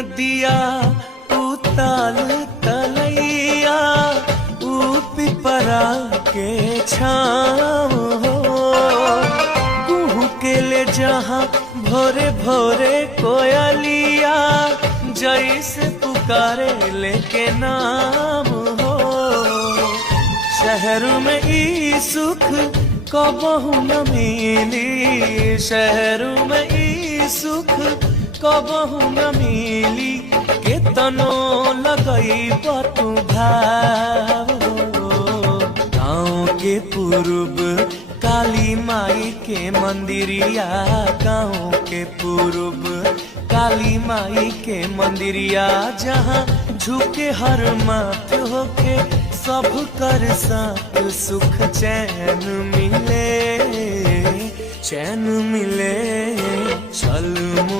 नदिया उताल तलैया पिपरा के छाँव हो कुहू के ले जहाँ भोरे भोरे कोयलिया जैसे पुकारे लेके नाम हो। शहर में ई सुख कबहू न मिली, शहर में ई सुख कबहू न मिली, केतनो लगई तू भाव। गाँव के पूर्व काली माई के मंदिरिया, गाँव के पूर्व काली माई के मंदिरिया, जहाँ झुके हर माथ होके सब कर साथ सुख चैन मिले, चैन मिले। चल